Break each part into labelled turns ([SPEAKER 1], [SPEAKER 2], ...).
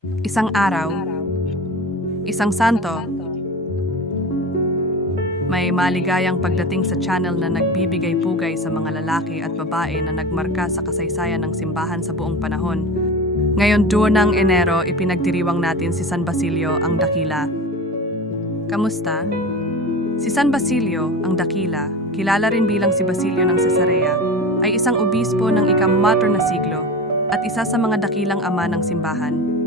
[SPEAKER 1] Isang araw, isang santo, may maligayang pagdating sa channel na nagbibigay pugay sa mga lalaki at babae na nagmarka sa kasaysayan ng simbahan sa buong panahon. Ngayon 2 ng Enero, ipinagdiriwang natin si San Basilio ang Dakila. Kamusta? Si San Basilio, ang Dakila, kilala rin bilang si Basilio ng Cesarea, ay isang obispo ng ikamater na siglo at isa sa mga dakilang ama ng simbahan.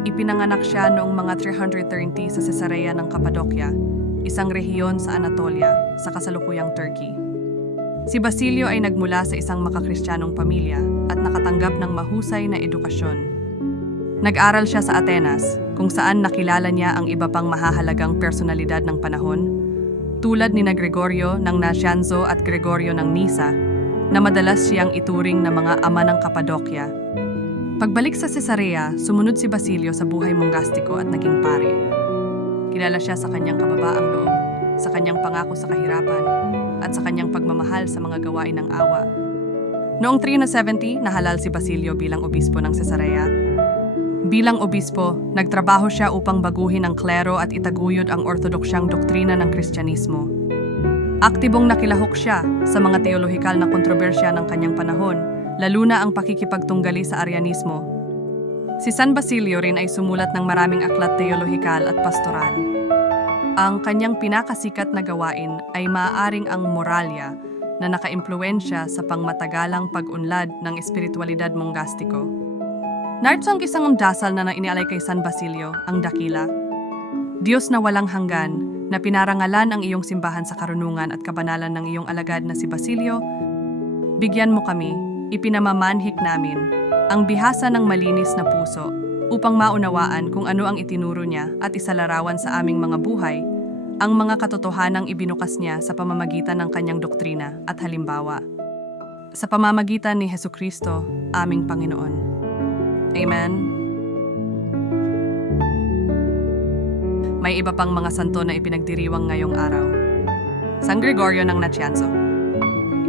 [SPEAKER 1] Ipinanganak siya noong mga 330 sa Cesarea ng Cappadocia, isang rehiyon sa Anatolia sa kasalukuyang Turkey. Si Basilio ay nagmula sa isang makakristiyanong pamilya at nakatanggap ng mahusay na edukasyon. Nag-aral siya sa Atenas, kung saan nakilala niya ang iba pang mahahalagang personalidad ng panahon, tulad ni na Gregorio ng Nacianzo at Gregorio ng Nisa, na madalas siyang ituring na mga ama ng Cappadocia. Pagbalik sa Cesarea, sumunod si Basilio sa buhay monggastiko at naging pare. Kilala siya sa kanyang kababaang loob, sa kanyang pangako sa kahirapan, at sa kanyang pagmamahal sa mga gawain ng awa. Noong 370, nahalal si Basilio bilang obispo ng Cesarea. Bilang obispo, nagtrabaho siya upang baguhin ang klero at itaguyod ang ortodoksyang doktrina ng Kristyanismo. Aktibong nakilahok siya sa mga teolohikal na kontrobersya ng kanyang panahon, lalo na ang pakikipagtunggali sa Arianismo. Si San Basilio rin ay sumulat ng maraming aklat teolohikal at pastoral. Ang kanyang pinakasikat na gawain ay maaaring ang moralya na nakaimpluensya sa pangmatagalang pag-unlad ng espiritualidad monggastiko. Narito ang isang dasal na inialay kay San Basilio, ang dakila. Diyos na walang hanggan, na pinarangalan ang iyong simbahan sa karunungan at kabanalan ng iyong alagad na si Basilio, bigyan mo kami, ipinamamanhik namin, ang bihasa ng malinis na puso upang maunawaan kung ano ang itinuro niya at isalarawan sa aming mga buhay, ang mga katotohanang ibinukas niya sa pamamagitan ng kanyang doktrina at halimbawa. Sa pamamagitan ni Heso Kristo, aming Panginoon. Amen. May iba pang mga santo na ipinagdiriwang ngayong araw. San Gregorio ng Nacianzo.